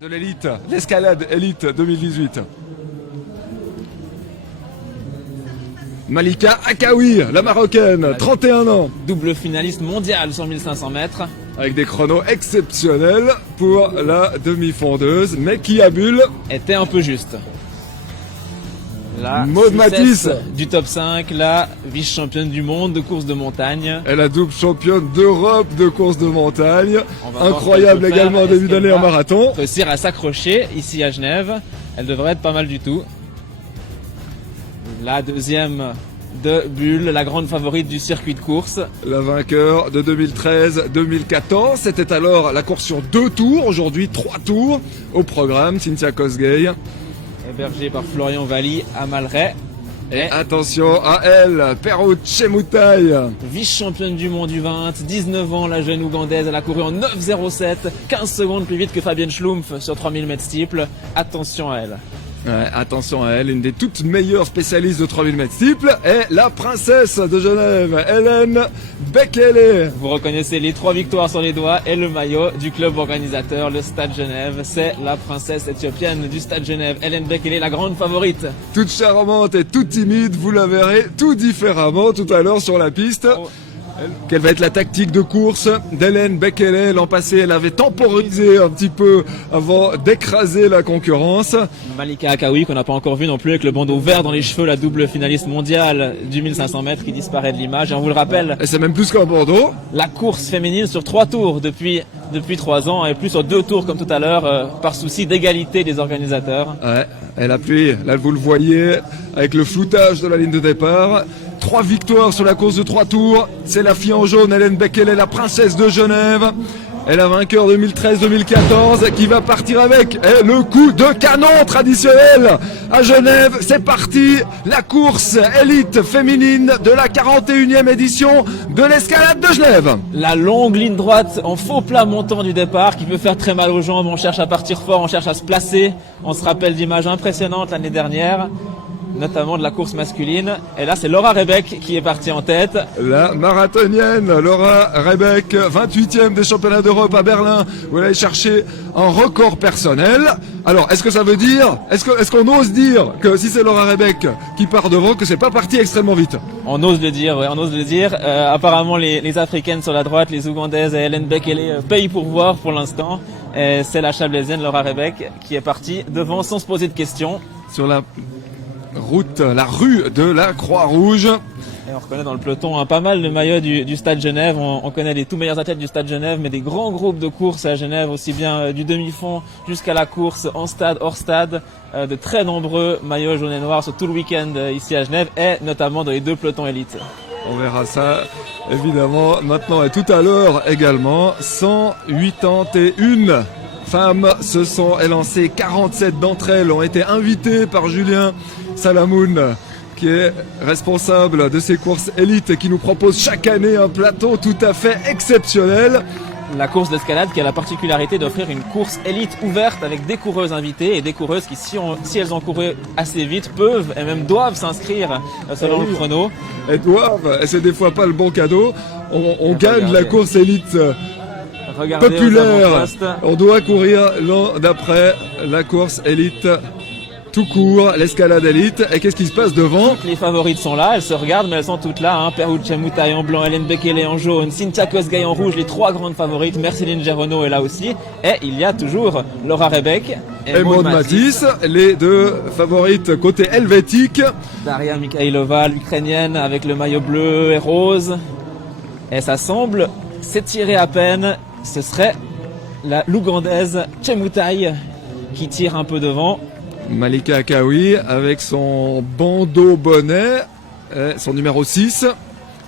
De l'élite, l'escalade élite 2018. Malika Akaoui, la marocaine, 31 ans. Double finaliste mondial sur 1500 mètres. Avec des chronos exceptionnels pour la demi-fondeuse, mais qui à bulle était un peu juste. La Maud Matisse du top 5, la vice-championne du monde de course de montagne. Elle est double championne d'Europe de course de montagne. Incroyable également en début d'année en marathon. Réussir à s'accrocher ici à Genève. Elle devrait être pas mal du tout. La deuxième de Bulle, la grande favorite du circuit de course. La vainqueur de 2013-2014. C'était alors la course sur 2 tours. Aujourd'hui 3 tours au programme. Cynthia Kosgei. Hébergée par Florian Valli à Malray. Et attention à elle, Perut Chemutai. Vice-championne du monde du 20, 19 ans, la jeune Ougandaise, elle a couru en 9,07, 15 secondes plus vite que Fabienne Schlumpf sur 3000 mètres steeple. Attention à elle. Ouais, attention à elle, une des toutes meilleures spécialistes de 3000 mètres steeple est la princesse de Genève, Hélène Bekele. Vous reconnaissez les 3 victoires sur les doigts et le maillot du club organisateur, le Stade Genève. C'est la princesse éthiopienne du Stade Genève, Hélène Bekele, la grande favorite. Toute charmante et toute timide, vous la verrez tout différemment tout à l'heure sur la piste. Quelle va être la tactique de course d'Hélène Bekele? L'an passé, elle avait temporisé un petit peu avant d'écraser la concurrence. Malika Akaoui, qu'on n'a pas encore vu non plus, avec le bandeau vert dans les cheveux, la double finaliste mondiale du 1500 mètres qui disparaît de l'image. Et on vous le rappelle, et c'est même plus qu'un bandeau. La course féminine sur 3 tours depuis 3 ans et plus sur 2 tours comme tout à l'heure, par souci d'égalité des organisateurs. Ouais, elle appuie, là vous le voyez, avec le floutage de la ligne de départ. 3 victoires sur la course de 3 tours. C'est la fille en jaune, Hélène Bekele, la princesse de Genève. Et la vainqueur 2013-2014 qui va partir avec le coup de canon traditionnel à Genève. C'est parti, la course élite féminine de la 41e édition de l'escalade de Genève. La longue ligne droite en faux plat montant du départ qui peut faire très mal aux jambes. On cherche à partir fort, on cherche à se placer. On se rappelle d'images impressionnantes l'année dernière, notamment de la course masculine. Et là, c'est Laura Rebeck qui est partie en tête. La marathonienne Laura Rebeck, 28e des championnats d'Europe à Berlin, où elle allait chercher un record personnel. Alors, est-ce que ça veut dire, est-ce qu'on ose dire que si c'est Laura Rebeck qui part devant, que c'est pas parti extrêmement vite? On ose le dire, ouais, on ose le dire. Apparemment, les Africaines sur la droite, les Ougandaises et Hélène Bekele payent pour voir pour l'instant. C'est la Chablaisienne Laura Rebeck qui est partie devant sans se poser de questions. Sur la rue de la Croix-Rouge. Et on reconnaît dans le peloton pas mal de maillots du Stade Genève. On connaît les tout meilleurs athlètes du Stade Genève, mais des grands groupes de course à Genève, aussi bien du demi-fond jusqu'à la course en stade, hors stade. De très nombreux maillots jaunes et noirs sur tout le week-end ici à Genève et notamment dans les 2 pelotons élites. On verra ça évidemment maintenant et tout à l'heure également. 181 femmes se sont élancées, 47 d'entre elles ont été invitées par Julien Salamoun, qui est responsable de ces courses élites et qui nous propose chaque année un plateau tout à fait exceptionnel. La course d'escalade qui a la particularité d'offrir une course élite ouverte avec des coureuses invitées et des coureuses qui, si elles ont couru assez vite, peuvent et même doivent s'inscrire selon le chrono. Elles doivent, et c'est des fois pas le bon cadeau. On gagne la course élite populaire. On doit courir l'an d'après la course élite tout court, l'escalade élite. Et qu'est-ce qui se passe devant? Toutes les favorites sont là, elles se regardent, mais elles sont toutes là. Perut Chemutai en blanc, Hélène Bekele en jaune, Cynthia Kosgei en rouge, les 3 grandes favorites. Merceline Gerono est là aussi. Et il y a toujours Laura Rebeck et Maud Matisse, les 2 favorites côté helvétique. Daria Mikhailova, l'Ukrainienne, avec le maillot bleu et rose. Et ça semble s'étirer à peine. Ce serait l'Ougandaise Chemutai qui tire un peu devant. Malika Akaoui avec son bandeau bonnet, son numéro 6,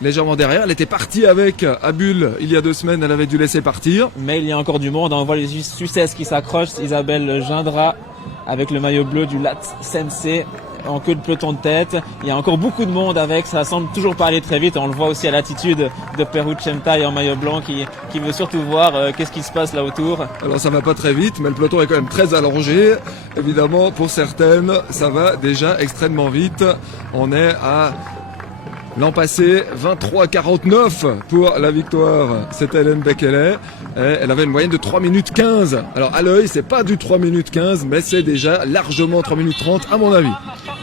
légèrement derrière. Elle était partie avec à Bulle il y a 2 semaines, elle avait dû laisser partir. Mais il y a encore du monde, on voit les Suisses qui s'accrochent. Isabelle Gindra avec le maillot bleu du Lat Sensei en queue de peloton de tête. Il y a encore beaucoup de monde avec, ça semble toujours pas aller très vite. On le voit aussi à l'attitude de Perut Chemutai en maillot blanc qui veut surtout voir qu'est-ce qui se passe là autour. Alors ça va pas très vite, mais le peloton est quand même très allongé. Évidemment, pour certaines, ça va déjà extrêmement vite. On est à L'an passé, 23,49 pour la victoire. C'était Hélène Bekele. Elle avait une moyenne de 3 minutes 15. Alors à l'œil, c'est pas du 3 minutes 15, mais c'est déjà largement 3 minutes 30 à mon avis.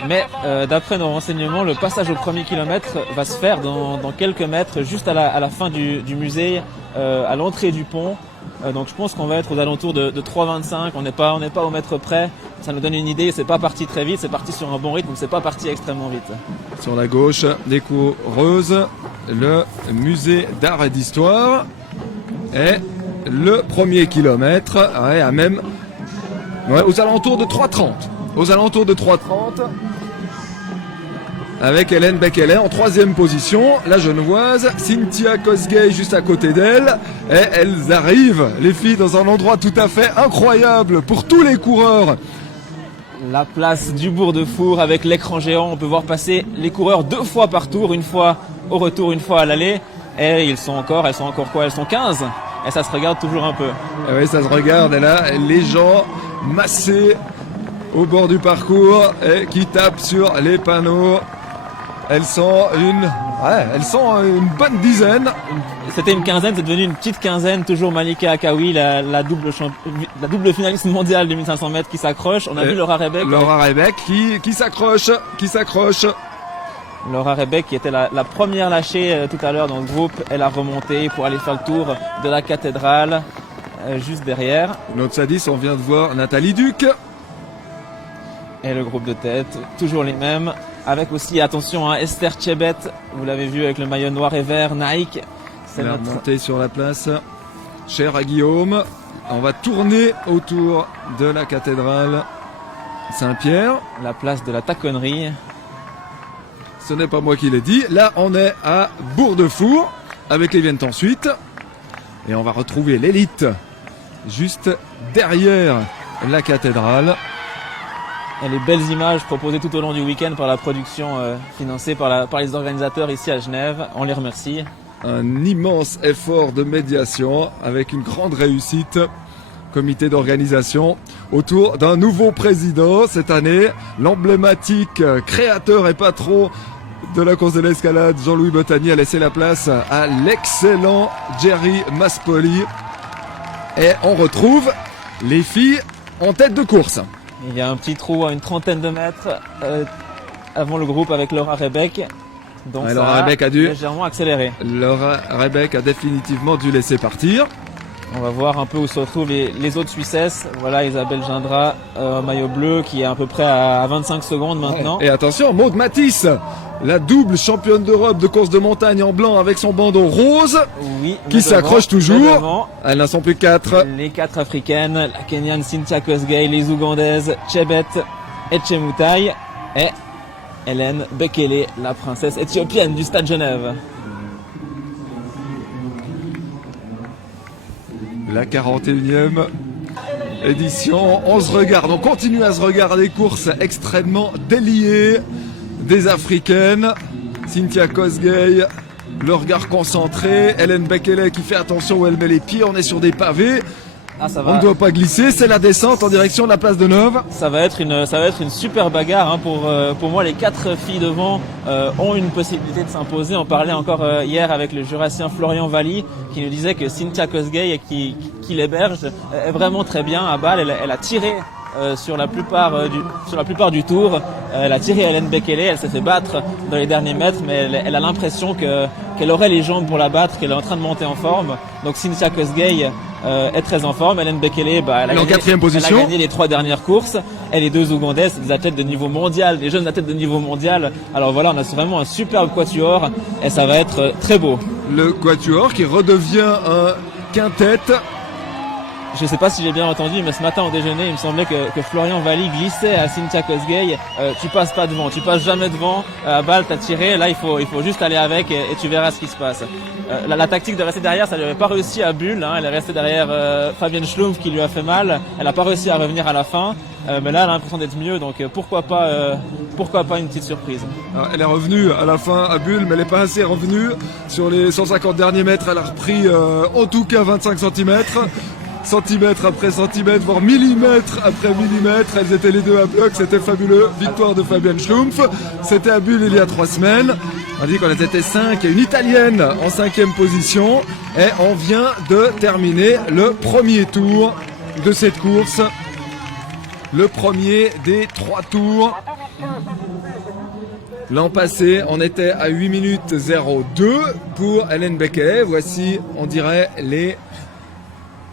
Mais d'après nos renseignements, le passage au premier kilomètre va se faire dans quelques mètres, juste à la fin du musée, à l'entrée du pont. Donc je pense qu'on va être aux alentours de 3,25. On n'est pas au mètre près. Ça nous donne une idée. C'est pas parti très vite. C'est parti sur un bon rythme. C'est pas parti extrêmement vite. Sur la gauche, des coureuses, le musée d'art et d'histoire et le premier kilomètre à même aux alentours de 3,30. Aux alentours de 3,30. Avec Hélène Bekele en troisième position, la Genevoise, Cynthia Kosgei juste à côté d'elle, et elles arrivent, les filles, dans un endroit tout à fait incroyable pour tous les coureurs. La place du Bourg-de-Four avec l'écran géant, on peut voir passer les coureurs 2 fois par tour, une fois au retour, une fois à l'aller, et elles sont encore quoi? Elles sont 15, et ça se regarde toujours un peu. Et oui, ça se regarde, et là, les gens massés au bord du parcours et qui tapent sur les panneaux. Elles sont une bonne dizaine. C'était une quinzaine, c'est devenu une petite quinzaine. Toujours Malika Akawi, la double finaliste mondiale de 1500 mètres qui s'accroche. On a vu Laura Rebeck. Laura Rebeck qui s'accroche. Laura Rebeck qui était la première lâchée tout à l'heure dans le groupe. Elle a remonté pour aller faire le tour de la cathédrale juste derrière. Notre Sadis, on vient de voir Nathalie Duc. Et le groupe de tête, toujours les mêmes. Avec aussi, attention, Esther Chebet, vous l'avez vu avec le maillot noir et vert, Nike. C'est la montée sur la place. Cher à Guillaume, on va tourner autour de la cathédrale Saint-Pierre. La place de la taconnerie. Ce n'est pas moi qui l'ai dit. Là, on est à Bourg-de-Four, avec les viennent ensuite. Et on va retrouver l'élite juste derrière la cathédrale. Et les belles images proposées tout au long du week-end par la production financée par les organisateurs ici à Genève. On les remercie. Un immense effort de médiation avec une grande réussite. Comité d'organisation autour d'un nouveau président cette année. L'emblématique créateur et patron de la course de l'escalade, Jean-Louis Bottani, a laissé la place à l'excellent Jerry Maspoli. Et on retrouve les filles en tête de course. Il y a un petit trou à une trentaine de mètres avant le groupe avec Laura Rebeck. Donc ouais, Laura Rebeck a dû légèrement accélérer. Laura Rebeck a définitivement dû laisser partir. On va voir un peu où se retrouvent les autres Suissesses. Voilà Isabelle Gindra, maillot bleu, qui est à peu près à 25 secondes maintenant. Et attention, Maud Matisse, la double championne d'Europe de course de montagne en blanc avec son bandeau rose, oui, qui s'accroche toujours. Elles n'en sont plus 4. Les 4 africaines, la Kenyane Cynthia Kosgei, les Ougandaises Chebet et Chemutai, et Hélène Bekele, la princesse éthiopienne du Stade Genève. La 41e édition, on se regarde, on continue à se regarder, courses extrêmement déliées des Africaines. Cynthia Kosgei, le regard concentré, Hélène Bekele qui fait attention où elle met les pieds, on est sur des pavés. Ça va. On ne doit pas glisser, c'est la descente en direction de la place de Neuve. Ça va être une super bagarre hein. Pour moi, les 4 filles devant ont une possibilité de s'imposer. On parlait encore hier avec le jurassien Florian Valli qui nous disait que Cynthia Kosgei qui l'héberge est vraiment très bien à Bâle. Elle a tiré sur la plupart du tour. Elle a tiré Hélène Bekele, elle s'est fait battre dans les derniers mètres, mais elle a l'impression qu'elle aurait les jambes pour la battre, qu'elle est en train de monter en forme. Donc Cynthia Kosgei est très en forme. Hélène Bekele, elle a gagné les 3 dernières courses. Et les 2 Ougandaises, des athlètes de niveau mondial, des jeunes athlètes de niveau mondial. Alors voilà, on a vraiment un superbe quatuor et ça va être très beau. Le quatuor qui redevient un quintet. Je ne sais pas si j'ai bien entendu, mais ce matin au déjeuner, il me semblait que Florian Valli glissait à Cynthia Kosgei. Tu passes pas devant, tu passes jamais devant. À Bâle, t'as tiré. Là, il faut juste aller avec et tu verras ce qui se passe. La tactique de rester derrière, ça lui avait pas réussi à Bulle. Hein. Elle est restée derrière Fabienne Schlumpf qui lui a fait mal. Elle a pas réussi à revenir à la fin. Mais là, elle a l'impression d'être mieux. Donc pourquoi pas une petite surprise. Alors, elle est revenue à la fin à Bulle, mais elle n'est pas assez revenue. Sur les 150 derniers mètres, elle a repris en tout cas 25 cm. centimètre après centimètre, voire millimètre après millimètre. Elles étaient les deux à bloc, c'était fabuleux. Victoire de Fabienne Schlumpf. C'était à Bulle il y a 3 semaines. On dit qu'on était 5, une Italienne en 5e position. Et on vient de terminer le premier tour de cette course. Le premier des 3 tours. L'an passé, on était à 8 minutes 02 pour Hélène Bekele. Voici, on dirait, les...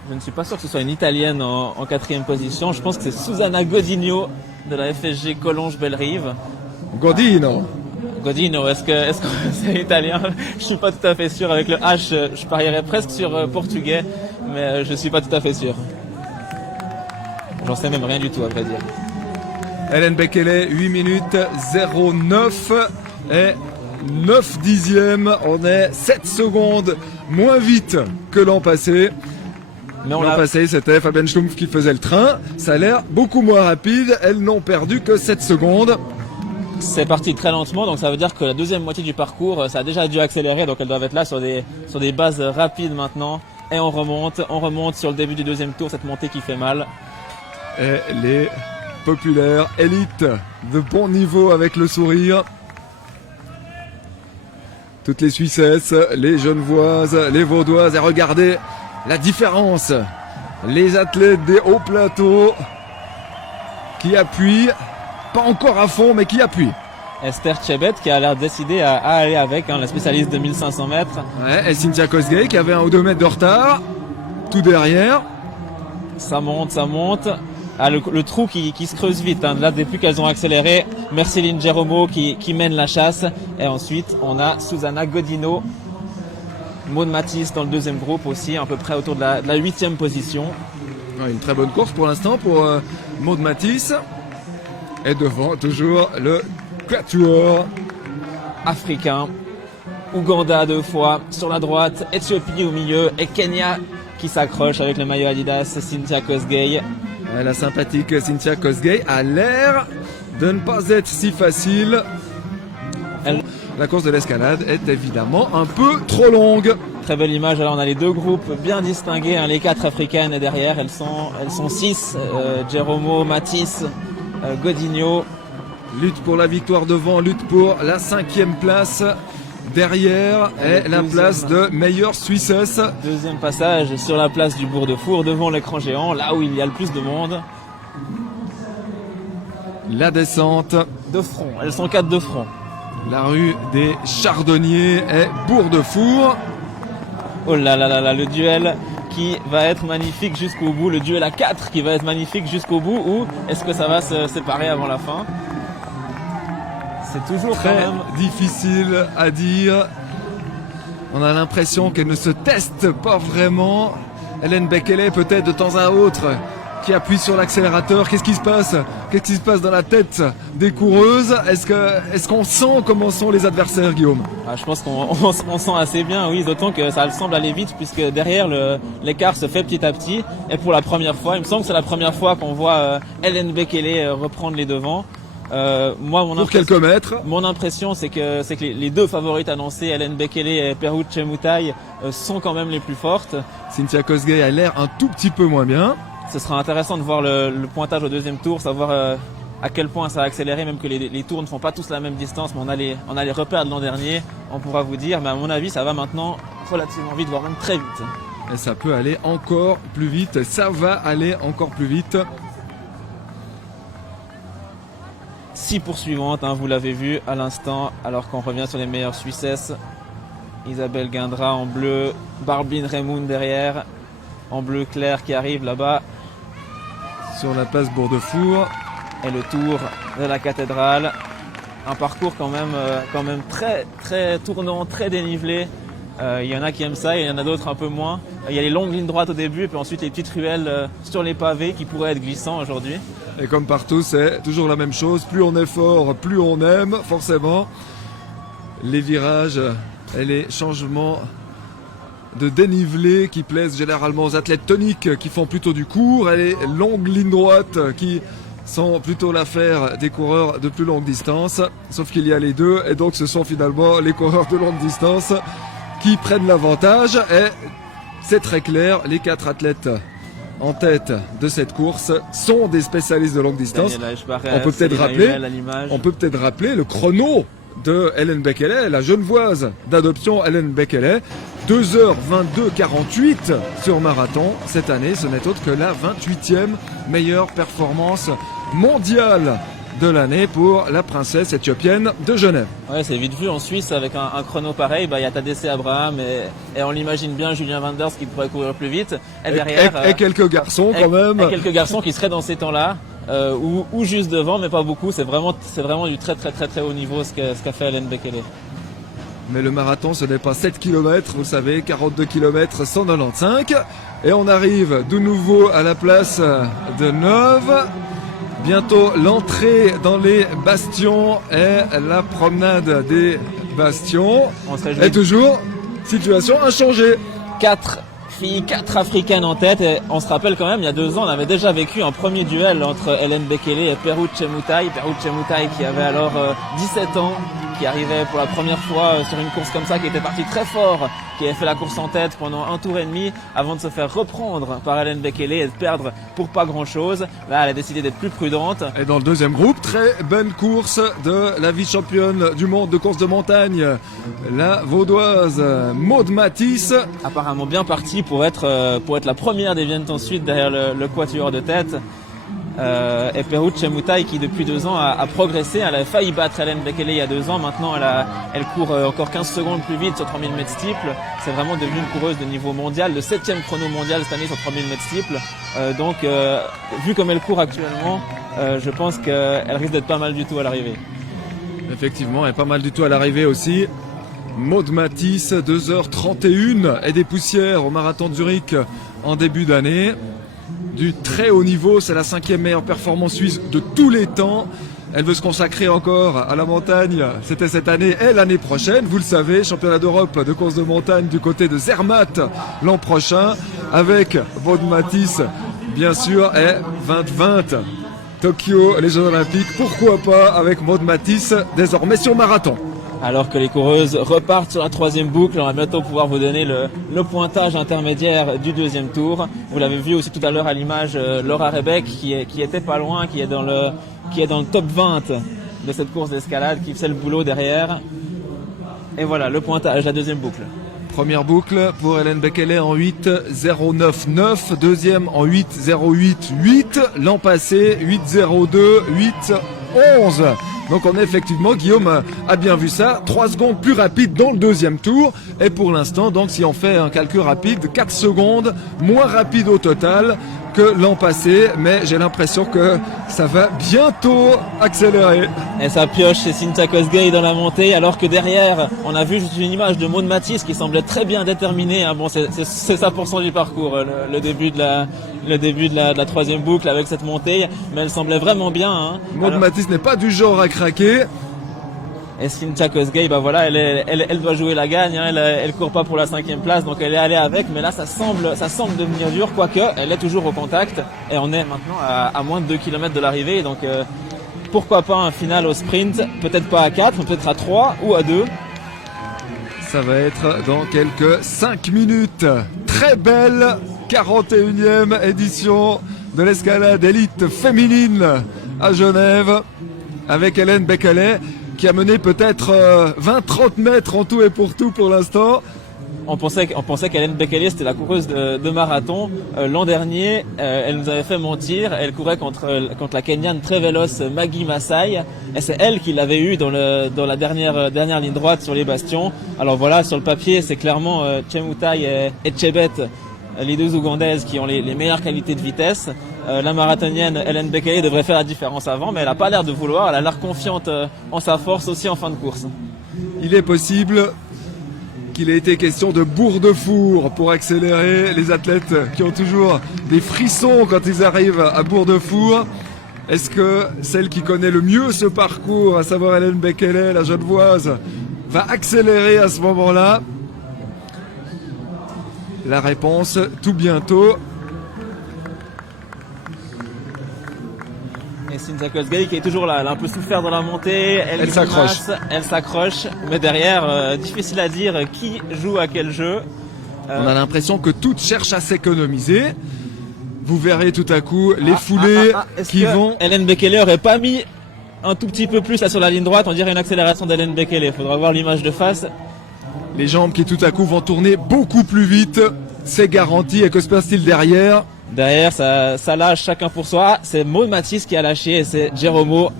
Je ne suis pas sûr que ce soit une Italienne en 4e position. Je pense que c'est Susanna Godinho de la FSG Collonges-Bellerive. Godino. Godino, est-ce que c'est italien? Je suis pas tout à fait sûr. Avec le H, je parierais presque sur portugais, mais je suis pas tout à fait sûr. J'en sais même rien du tout, à vrai dire. Hélène Bekele, 8 minutes 09 et 9 dixièmes. On est 7 secondes moins vite que l'an passé. L'an passé, c'était Fabienne Schlumpf qui faisait le train. Ça a l'air beaucoup moins rapide. Elles n'ont perdu que 7 secondes. C'est parti très lentement, donc ça veut dire que la deuxième moitié du parcours, ça a déjà dû accélérer, donc elles doivent être là sur des bases rapides maintenant. Et on remonte sur le début du deuxième tour, cette montée qui fait mal. Et les populaires élites de bon niveau avec le sourire. Toutes les Suissesses, les Genevoises, les Vaudoises. Et regardez la différence. Les athlètes des hauts plateaux qui appuient, pas encore à fond, mais qui appuient. Esther Chebet qui a l'air décidée à aller avec, la spécialiste de 1500 mètres. Ouais, et Cynthia Kosgei qui avait 1 ou 2 mètres de retard, tout derrière. Ça monte. Ah, le trou qui se creuse vite. Là, depuis qu'elles ont accéléré, Merceline Geromo qui mène la chasse. Et ensuite, on a Susanna Godino, Maud Matisse dans le deuxième groupe aussi, à peu près autour de la 8e position. Ouais, une très bonne course pour l'instant pour Maud Matisse. Et devant, toujours le quatuor africain. Ouganda 2 fois sur la droite, Éthiopie au milieu et Kenya qui s'accroche avec le maillot Adidas, Cynthia Kosgei. La sympathique Cynthia Kosgei a l'air de ne pas être si facile. La course de l'escalade est évidemment un peu trop longue. Très belle image, alors on a les deux groupes bien distingués, les 4 africaines et derrière elles sont 6, Geromo, Matisse, Godinho. Lutte pour la victoire devant, lutte pour la 5e place. Derrière est la place de meilleure Suissesse. Deuxième passage sur la place du Bourg de Four, devant l'écran géant, là où il y a le plus de monde. La descente. De front, elles sont 4 de front. La rue des Chardonniers est Bourg de Four. Oh là là là là, le duel qui va être magnifique jusqu'au bout. Le duel à 4 qui va être magnifique jusqu'au bout. Ou est-ce que ça va se séparer avant la fin? C'est toujours très difficile à dire. On a l'impression qu'elle ne se teste pas vraiment. Hélène Bekele peut-être de temps à autre qui appuie sur l'accélérateur. Qu'est-ce qui se passe? Qu'est-ce qui se passe dans la tête des coureuses? Est-ce qu'on sent comment sont les adversaires, Guillaume? Je pense qu'on sent assez bien, oui, d'autant que ça semble aller vite puisque derrière l'écart se fait petit à petit. Et pour la première fois, il me semble que c'est la première fois qu'on voit Hélène Bekele reprendre les devants. Pour quelques mètres. Mon impression, c'est que les deux favorites annoncées, Hélène Bekele et Perut Chemutai, sont quand même les plus fortes. Cynthia Kosgei a l'air un tout petit peu moins bien. Ce sera intéressant de voir le pointage au deuxième tour, savoir à quel point ça a accéléré, même que les tours ne font pas tous la même distance, mais on a les repères de l'an dernier, on pourra vous dire, mais à mon avis, ça va maintenant relativement vite, voire même très vite. Et ça peut aller encore plus vite, ça va aller encore plus vite. 6 poursuivantes, vous l'avez vu à l'instant, alors qu'on revient sur les meilleures Suissesses. Isabelle Guindra en bleu, Barbine Remoun derrière, en bleu clair qui arrive là-bas. Sur la place Bourg de Four. Et le tour de la cathédrale. Un parcours quand même très, très tournant, très dénivelé. Il y en a qui aiment ça, il y en a d'autres un peu moins. Il y a les longues lignes droites au début, et puis ensuite les petites ruelles sur les pavés qui pourraient être glissants aujourd'hui. Et comme partout, c'est toujours la même chose. Plus on est fort, plus on aime, forcément. Les virages et les changements de dénivelé qui plaisent généralement aux athlètes toniques qui font plutôt du court, et les longues lignes droites qui sont plutôt l'affaire des coureurs de plus longue distance. Sauf qu'il y a les deux, et donc ce sont finalement les coureurs de longue distance qui prennent l'avantage. Et c'est très clair, les 4 athlètes en tête de cette course sont des spécialistes de longue distance. On peut peut-être rappeler le chrono de Hélène Bekele, la genevoise d'adoption Hélène Bekele. 2h22,48 sur marathon. Cette année, ce n'est autre que la 28e meilleure performance mondiale de l'année pour la princesse éthiopienne de Genève. Ouais, c'est vite vu en Suisse avec un chrono pareil. Il y a Tadesse Abraham et on l'imagine bien Julien Wanders qui pourrait courir plus vite. Et derrière, et quelques garçons quand même. Et quelques garçons qui seraient dans ces temps-là. Ou juste devant, mais pas beaucoup. C'est vraiment du très haut niveau ce qu'a fait Hélène Bekele. Mais le marathon, ce n'est pas 7 km, vous savez, 42 km 195. Et on arrive de nouveau à la place de Neuve. Bientôt l'entrée dans les bastions et la promenade des bastions. Et toujours, situation inchangée. 4 filles, 4 africaines en tête. Et on se rappelle quand même, il y a 2 ans, on avait déjà vécu un premier duel entre Hélène Bekele et Perut Chemutai. Perut Chemutai qui avait alors 17 ans, qui arrivait pour la première fois sur une course comme ça, qui était parti très fort, qui avait fait la course en tête pendant un tour et demi avant de se faire reprendre par Hélène Bekele et de perdre pour pas grand chose. Là, elle a décidé d'être plus prudente. Et dans le deuxième groupe, très bonne course de la vice-championne du monde de course de montagne, la vaudoise Maud Matisse. Apparemment bien partie pour être la première des Viennes ensuite derrière le quatuor de tête. Et Perut Chemutai qui depuis 2 ans a progressé. Elle avait failli battre Hélène Bekele il y a 2 ans. Maintenant elle court encore 15 secondes plus vite sur 3000 mètres steeple. C'est vraiment devenu une coureuse de niveau mondial, le 7e chrono mondial cette année sur 3000 mètres steeple. Donc vu comme elle court actuellement, je pense qu'elle risque d'être pas mal du tout à l'arrivée. Effectivement, elle est pas mal du tout à l'arrivée aussi. Maud Matisse, 2h31 et des poussières au marathon de Zurich en début d'année. Du très haut niveau, c'est la 5e meilleure performance suisse de tous les temps. Elle veut se consacrer encore à la montagne. C'était cette année et l'année prochaine. Vous le savez, championnat d'Europe de course de montagne du côté de Zermatt l'an prochain. Avec Maud Matisse, bien sûr, et 2020. Tokyo, les Jeux Olympiques. Pourquoi pas avec Maud Matisse, désormais sur marathon. Alors que les coureuses repartent sur la 3e boucle, on va bientôt pouvoir vous donner le pointage intermédiaire du 2e tour. Vous l'avez vu aussi tout à l'heure à l'image, Laura Rebeck qui était pas loin, qui est dans le top 20 de cette course d'escalade, qui faisait le boulot derrière. Et voilà, le pointage, la 2e boucle. Première boucle pour Hélène Bekele en 8,09,9. Deuxième en 8,08,8. L'an passé, 8,02, 8,11. Donc on est effectivement, Guillaume a bien vu ça, 3 secondes plus rapide dans le 2e tour. Et pour l'instant, donc si on fait un calcul rapide, 4 secondes moins rapide au total que l'an passé. Mais j'ai l'impression que ça va bientôt accélérer. Et ça pioche chez Cynthia Kosgei dans la montée, alors que derrière, on a vu juste une image de Maud Matisse qui semblait très bien déterminée. Hein. Bon, c'est ça pour son du parcours, le début de la 3e boucle avec cette montée, mais elle semblait vraiment bien. Hein. Maud Matisse n'est pas du genre à craquer. Et Cynthia Kosgei, bah voilà, elle doit jouer la gagne. Hein. Elle court pas pour la 5e place, donc elle est allée avec. Mais là, ça semble devenir dur, quoique elle est toujours au contact. Et on est maintenant à moins de 2 km de l'arrivée, donc pourquoi pas un final au sprint, peut-être pas à 4, peut-être à 3 ou à 2. Ça va être dans quelques 5 minutes. Très belle 41e édition de l'escalade élite féminine à Genève avec Hélène Bekele qui a mené peut-être 20-30 mètres en tout et pour l'instant. On pensait qu'Hélène Bekele c'était la coureuse de marathon. L'an dernier, elle nous avait fait mentir. Elle courait contre la Kenyane très véloce Maggie Masai. Et c'est elle qui l'avait eu dans la dernière ligne droite sur les bastions. Alors voilà, sur le papier, c'est clairement Chemutai et Chebet, les 2 Ougandaises qui ont les meilleures qualités de vitesse. La marathonienne Hélène Bekele devrait faire la différence avant, mais elle n'a pas l'air de vouloir. Elle a l'air confiante en sa force aussi en fin de course. Il est possible qu'il ait été question de Bourg-de-Four pour accélérer les athlètes qui ont toujours des frissons quand ils arrivent à Bourg-de-Four. Est-ce que celle qui connaît le mieux ce parcours, à savoir Hélène Bekele, la genevoise, va accélérer à ce moment-là? La réponse tout bientôt. Et Cynthia Kosgei qui est toujours là, elle a un peu souffert dans la montée, elle s'accroche, mais derrière, difficile à dire qui joue à quel jeu. On a l'impression que toutes cherchent à s'économiser. vous verrez tout à coup les foulées Est-ce qui que vont... Hélène Bekele aurait pas mis un tout petit peu plus là sur la ligne droite? On dirait une accélération d'Hélène Bekele. Faudra voir l'image de face. Les jambes qui tout à coup vont tourner beaucoup plus vite. C'est garanti. Et que se passe-t-il derrière? Derrière, ça lâche chacun pour soi. C'est Maud Matisse qui a lâché et c'est Jeromo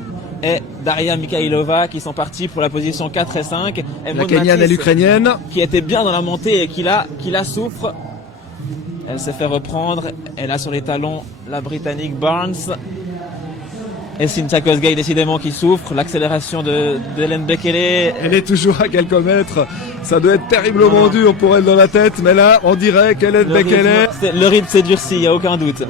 et Daria Mikhailova qui sont partis pour la position 4 et 5. Et La Maud Kenyane et Matisse, l'Ukrainienne. qui était bien dans la montée et qui la souffre. Elle s'est fait reprendre. Elle a sur les talons la Britannique Barnes. Et Cynthia Kosgei décidément qui souffre. L'accélération d'Hélène Bekele. Elle est toujours à quelques mètres. Ça doit être terriblement dur pour elle dans la tête. Mais là, on dirait qu'Hélène Bekele... Le rythme s'est durci, il n'y a aucun doute.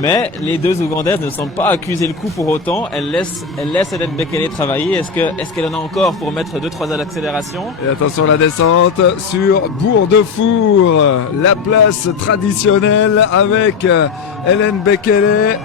Mais les deux Ougandaises ne semblent pas accuser le coup pour autant. Elles laissent Hélène Bekele travailler. Est-ce qu'elle en a encore pour mettre 2-3 à l'accélération? Et attention la descente sur Bourg-de-Four. La place traditionnelle avec Hélène Bekele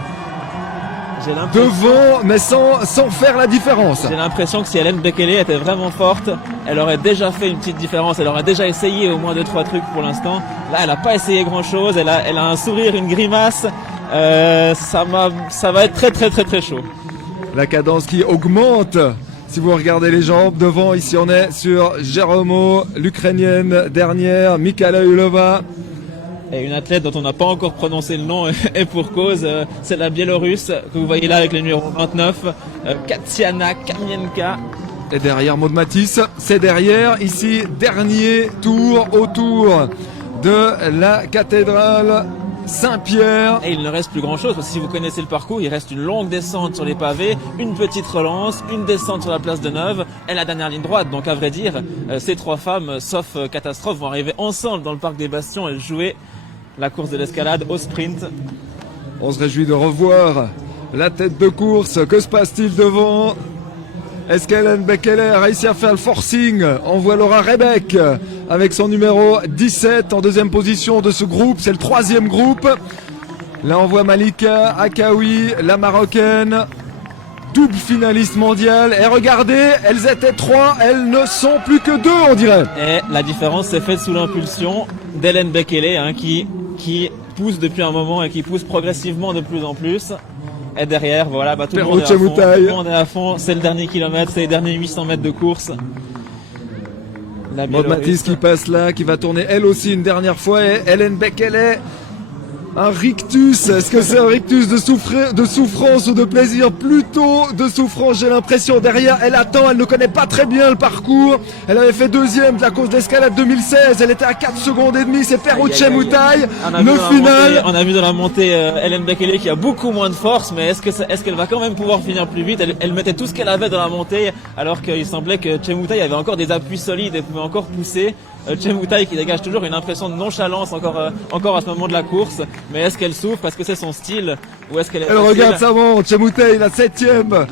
J'ai l'impression... devant, mais sans faire la différence. J'ai l'impression que si Hélène Bekele était vraiment forte, elle aurait déjà fait une petite différence. Elle aurait déjà essayé au moins 2-3 trucs pour l'instant. Là, elle n'a pas essayé grand-chose. Elle a un sourire, une grimace. Ça va être très très très très chaud. La cadence qui augmente. Si vous regardez les jambes devant, ici on est sur Jeromo, l'Ukrainienne dernière, Mikhailova. Et une athlète dont on n'a pas encore prononcé le nom et pour cause, c'est la Biélorusse que vous voyez là avec le numéro 29, Katiana Kamienka. Et derrière Maud Matisse, c'est derrière, ici, dernier tour autour de la cathédrale Saint-Pierre. Et il ne reste plus grand chose parce que si vous connaissez le parcours, il reste une longue descente sur les pavés, une petite relance, une descente sur la place de Neuve et la dernière ligne droite. Donc à vrai dire, ces trois femmes, sauf catastrophe, vont arriver ensemble dans le parc des Bastions et jouer la course de l'escalade au sprint. On se réjouit de revoir la tête de course. Que se passe-t-il devant? Est-ce qu'Hélène Bekele a réussi à faire le forcing? On voit Laura Rebec avec son numéro 17 en deuxième position de ce groupe. C'est le troisième groupe. Là, on voit Malika Akaoui, la Marocaine, double finaliste mondiale. Et regardez, elles étaient 3, elles ne sont plus que 2, on dirait. Et la différence s'est faite sous l'impulsion d'Hélène Bekele, qui pousse depuis un moment et qui pousse progressivement de plus en plus. Et derrière, voilà, tout le monde est à fond. Tout le monde est à fond. C'est le dernier kilomètre, c'est les derniers 800 mètres de course. Maud Matisse qui passe là, qui va tourner elle aussi une dernière fois. Et Hélène Bekele, un rictus. Est-ce que c'est un rictus de souffrance ou de plaisir? Plutôt de souffrance, j'ai l'impression. Derrière, elle attend, elle ne connaît pas très bien le parcours. Elle avait fait deuxième de la course d'escalade 2016. Elle était à 4 secondes et demie. C'est Perrault Chemutai. Le final. On a vu dans la montée Hélène Bekele qui a beaucoup moins de force, mais est-ce qu'elle va quand même pouvoir finir plus vite? Elle mettait tout ce qu'elle avait dans la montée, alors qu'il semblait que Chemutai avait encore des appuis solides et pouvait encore pousser. Chemutai qui dégage toujours une impression de nonchalance encore à ce moment de la course. Mais est-ce qu'elle souffre parce que c'est son style ou est-ce qu'elle est... Elle regarde sa montre, Chemutai, la 7e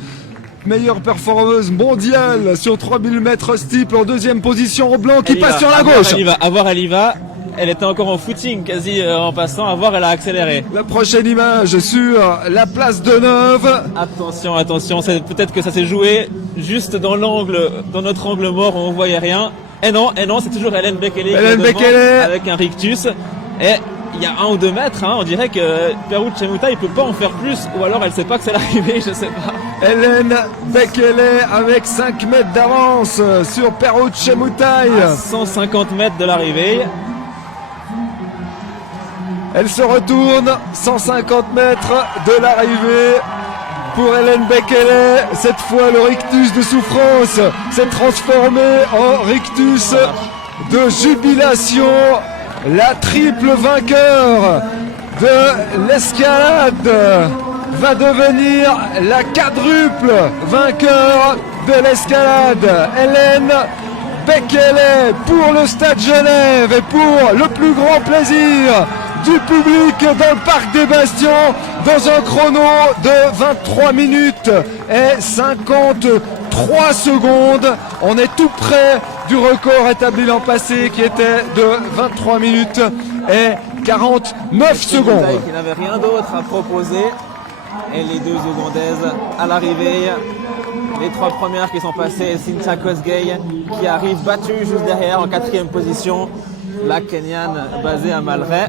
meilleure performeuse mondiale sur 3000 mètres steeple en deuxième position au blanc qui passe sur la gauche. Elle y va. Elle était encore en footing quasi en passant. À voir, elle a accéléré. La prochaine image sur la place de Neuve. Attention, peut-être que ça s'est joué juste dans notre angle mort où on voyait rien. Et non, c'est toujours Hélène Bekele avec un rictus. Et il y a 1 ou 2 mètres, on dirait que Perrault Chemutai peut pas en faire plus, ou alors elle sait pas que c'est l'arrivée, je sais pas. Hélène Bekele avec 5 mètres d'avance sur Perrault Chemutai. À 150 mètres de l'arrivée. Elle se retourne, 150 mètres de l'arrivée. Pour Hélène Bekele, cette fois le rictus de souffrance s'est transformé en rictus de jubilation. La triple vainqueur de l'escalade va devenir la quadruple vainqueur de l'escalade. Hélène Bekele pour le Stade Genève et pour le plus grand plaisir du public dans le Parc des Bastions dans un chrono de 23 minutes et 53 secondes. On est tout près du record établi l'an passé qui était de 23 minutes et 49 secondes. Qui n'avait rien d'autre à proposer. Et les deux Ougandaises à l'arrivée. Les 3 premières qui sont passées, Cynthia Kosgei qui arrive battue juste derrière en 4e position. La Kenyane basée à Malray.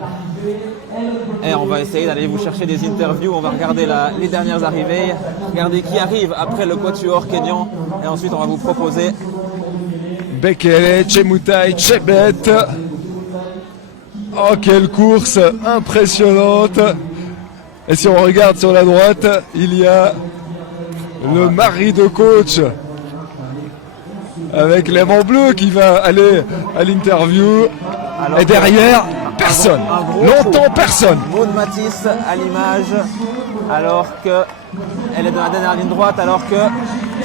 Et on va essayer d'aller vous chercher des interviews, on va regarder les dernières arrivées, regarder qui arrive après le quatuor kényan et ensuite on va vous proposer. Bekele, Chemutai, Chebet. Oh, quelle course impressionnante. Et si on regarde sur la droite, il y a le mari de coach avec l'aimant bleu qui va aller à l'interview. Alors Et derrière, personne. Longtemps, personne. Maud Matisse à l'image, alors que elle est dans la dernière ligne droite, alors que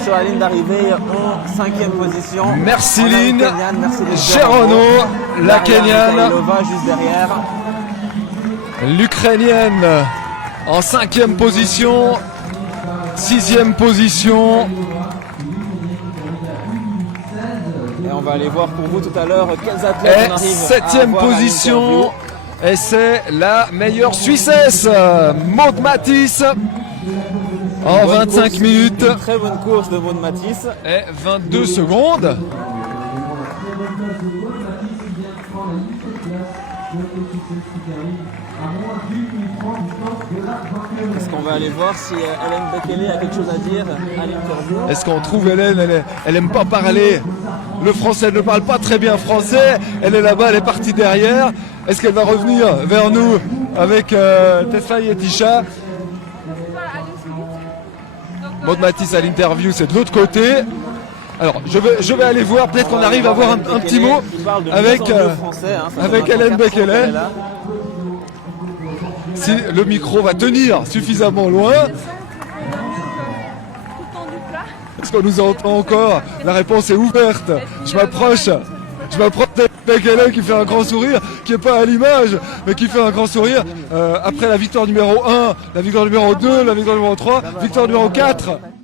sur la ligne d'arrivée, en 5e position. Merceline Mercedes Gerono, la Kenyane. Mikhailova juste derrière. L'Ukrainienne en 5e position. 6e position. Et on va aller voir pour vous tout à l'heure quels athlètes Et on arrive 7e à avoir à position. l'interview. Et c'est la meilleure Suissesse, Maud Matisse, en Bonne 25 course, minutes une très bonne course de Maud Matisse. et 22 secondes. Est-ce qu'on va aller voir si Hélène Bekele a quelque chose à dire à l'interview? Est-ce qu'on trouve Hélène? Elle aime pas parler. Le français, elle ne parle pas très bien français. Elle est là-bas, elle est partie derrière. Est-ce qu'elle va revenir vers nous avec Tessa et Tisha? Maud Matisse à l'interview, c'est de l'autre côté. Alors, je vais aller voir, peut-être qu'on arrive à avoir un petit mot avec Hélène Bekele. Si le micro va tenir suffisamment loin. Est-ce qu'on nous entend encore? La réponse est ouverte. Je m'approche de Bekele qui fait un grand sourire, qui n'est pas à l'image, mais qui fait un grand sourire. Après la victoire numéro 1, la victoire numéro 2, la victoire numéro 3, victoire numéro 4.